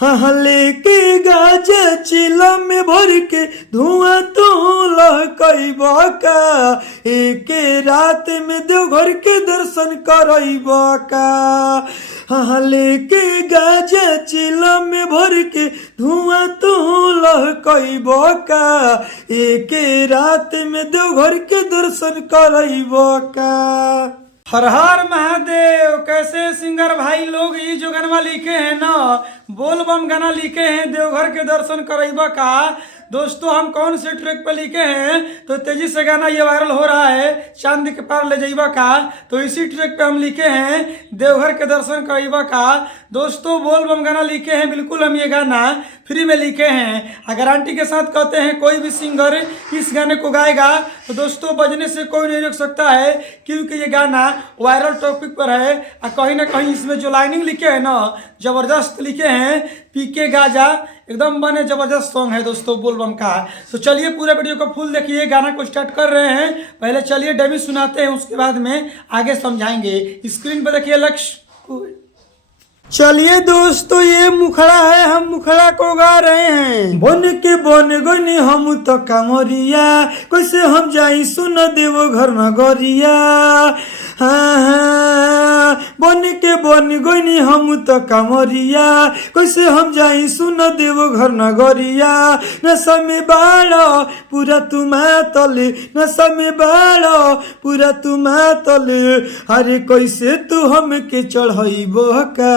हाँ लेके गाजा चिलम में भर के धुआं तू लहकैब का, एक रात में देवघर के दर्शन करैब का। हाँ लेके गाजा चिलम में भर के धुआं तू लहकैब का, एक रात में देवघर के दर्शन करैब का। हर हर महादेव। कैसे सिंगर भाई लोग ये जो गाना लिखे हैं ना, बोल बम गाना लिखे हैं देवघर के दर्शन करैबा का। दोस्तों हम कौन से ट्रैक पे लिखे हैं तो तेजी से गाना ये वायरल हो रहा है, चांदी के पार ले जाइबा का। तो इसी ट्रैक पे हम लिखे हैं देवघर के दर्शन करैबा का। दोस्तों बोल बम गाना लिखे हैं, बिल्कुल हम ये गाना फ्री में लिखे हैं। गारंटी के साथ कहते हैं कोई भी सिंगर इस गाने को गाएगा तो दोस्तों बजने से कोई नहीं रोक सकता है, क्योंकि ये गाना वायरल टॉपिक पर है। और कहीं ना कहीं इसमें जो लाइनिंग लिखे हैं ना, जबरदस्त लिखे हैं। पीके गाजा एकदम बने जबरदस्त सॉन्ग है दोस्तों बोल बम का। तो चलिए पूरे वीडियो को फुल देखिए, गाना को स्टार्ट कर रहे हैं। पहले चलिए डेमी सुनाते हैं, उसके बाद में आगे समझाएंगे। स्क्रीन पर देखिए लक्ष्य। चलिए दोस्तों ये मुखड़ा है, हम मुखड़ा को गा रहे हैं। बन के बन गनी हम तो कांवरिया, कैसे हम जाई सुन देव घर नगरिया। हाँ बन के बन गनी हम तो कांवरिया, कैसे हम जाई सुन देव घर नगरिया। नशा में बाड़ा पूरा तुम्हारा तले, नशा में बाड़ा पूरा तुम्हारा तले। अरे कैसे तू हमके चढ़ाइब का,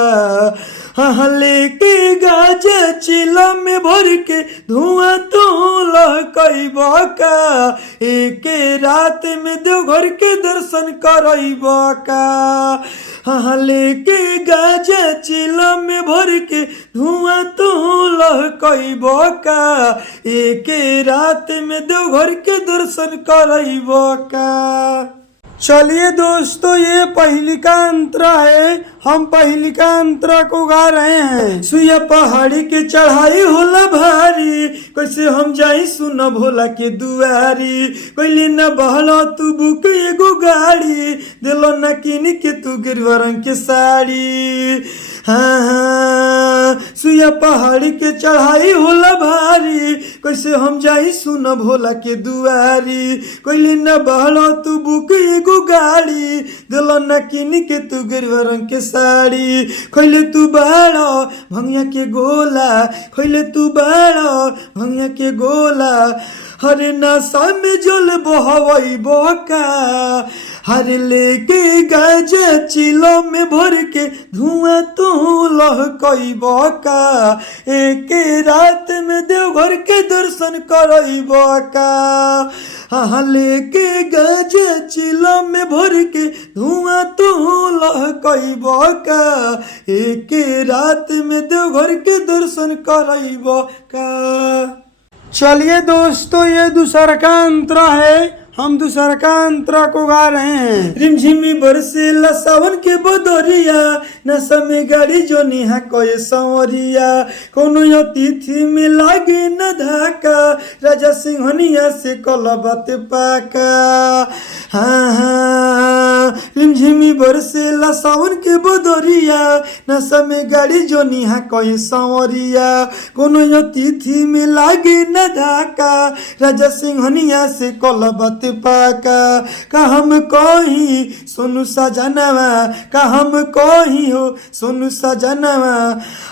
हाँ लेके गाजा चिलम में भर के धुआं तू लहकैब का, एक रात में देवघर के दर्शन करैब का। हाँ लेके गाजा चिलम में भर के धुआं तू लहकैब का, एक रात में देवघर के दर्शन करैब का। चलिए दोस्तों ये पहली का अंतरा है, हम पहली का अंतरा को गा रहे हैं। सुइया पहाड़ी के चढ़ाई होला भारी, कैसे हम जाई सुन भोला के दुआरी। कैली न बहला तू बुक एगो गाड़ी, दिलो न किन के तू गिरवा रंग के साड़ी। हाँ सुइया पहाड़ी के चढ़ाई होला भारी, कैसे हम जाई सुन भोला के दुआरी। कैली न बहला तू बुक एगो गाड़ी, दिलो न किन के तू गिरवा रंग के साड़ी। खैले तू बाड़ा भंगिया के गोला, खैले तू बाड़ा भंगिया के गोला। हरे नशा में जल बहवई बका, हरे लेके गाजा चिलो में भर के धुआं तू लहकैब का, एक रात में देवघर के दर्शन करैब का। हाँ लेके गाजा चिलो में भर के धुआं तू लहकैब का, एक रात में देवघर के दर्शन करैब का। चलिए दोस्तों ये दूसरा का अंतरा है, हम दूसरा का अंतरा को गा रहे हैं। रिमझिमी बरसेला सावन के बदरिया, नशा में गाड़ी जो नेहा कोई संवरिया। कोनो अतिथि में लागे न धाका, राजा सिंहनिया से कलबत पाका। हाँ हाँ रिमझिमी बरसेला सावन के बदरिया, नशा में गाड़ी जो नेहा कोई संवरिया। कोनो अतिथि में लागे न धाका, राजा सिंहनिया से कलबत पाका। का हम कहीं सोनू सजनवा, का हम कहीं हो सोनू सजनवा।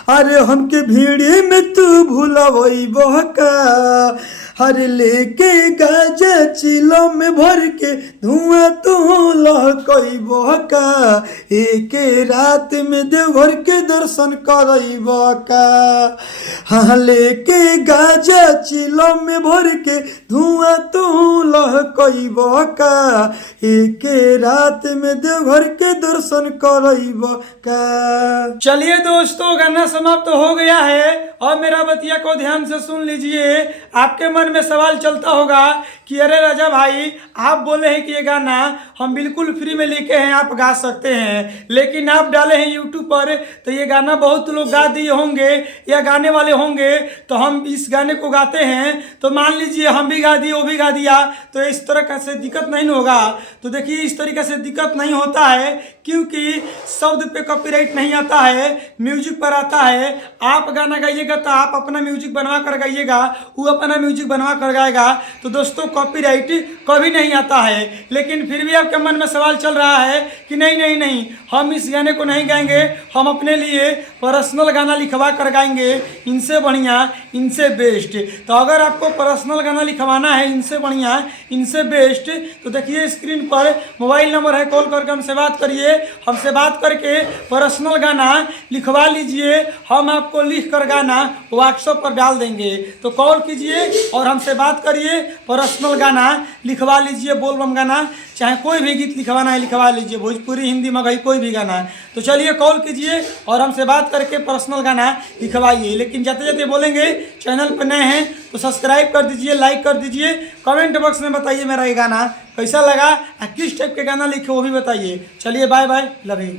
अरे हमके भीड़ में तू भूलवैब का, हर लेके गाजा चिलो में भर के धुआं तू लहकैब का, एक रात में देवघर के दर्शन करैब का। हाँ लेके गाजा चिलो में भर के धुआं तू लहकैब का, एक रात में देवघर के दर्शन करैब का। चलिए दोस्तों गाना समाप्त हो गया है, और मेरा बतिया को ध्यान से सुन लीजिए। आपके मन में सवाल चलता होगा कि अरे राजा भाई आप बोले हैं कि ये गाना हम बिल्कुल फ्री में लिखे हैं, आप गा सकते हैं, लेकिन आप डाले हैं यूट्यूब पर तो ये गाना बहुत लोग गा दिए होंगे या गाने वाले होंगे, तो हम इस गाने को गाते हैं तो मान लीजिए हम भी गा दिए वो भी गा दिया, तो इस तरह का से दिक्कत नहीं होगा। तो देखिए इस तरीके से दिक्कत नहीं होता है क्योंकि शब्द पे कॉपीराइट नहीं आता है, म्यूजिक पर आता है। आप गाना गाइएगा तो आप अपना म्यूजिक बनवा कर गाइएगा, वो अपना म्यूजिक बनवा कर गाएगा, तो दोस्तों कॉपीराइट कभी नहीं आता है। लेकिन फिर भी आपके मन में सवाल चल रहा है कि नहीं नहीं नहीं हम इस गाने को नहीं गाएंगे, हम अपने लिए पर्सनल गाना लिखवा कर गाएंगे, इनसे बढ़िया इनसे बेस्ट। तो अगर आपको पर्सनल गाना लिखवाना है इनसे बढ़िया इनसे बेस्ट, तो देखिए स्क्रीन पर मोबाइल नंबर है, कॉल करके हमसे बात करिए, हमसे बात करके पर्सनल गाना लिखवा लीजिए, हम आपको लिख कर गाना व्हाट्सएप पर डाल देंगे। तो कॉल कीजिए और हमसे बात करिए, पर्सनल गाना लिखवा लीजिए, बोलबम गाना चाहे कोई भी गीत लिखवाना है लिखवा लीजिए, भोजपुरी हिंदी मगही कोई भी गाना। तो चलिए कॉल कीजिए और हमसे बात करके पर्सनल गाना लिखवाइए। लेकिन जाते जाते बोलेंगे चैनल पर नए हैं तो सब्सक्राइब कर दीजिए, लाइक कर दीजिए, कमेंट बॉक्स में बताइए मेरा ये गाना कैसा लगा, किस टाइप के गाना लिखे वो भी बताइए। चलिए बाय बाय, लव यू।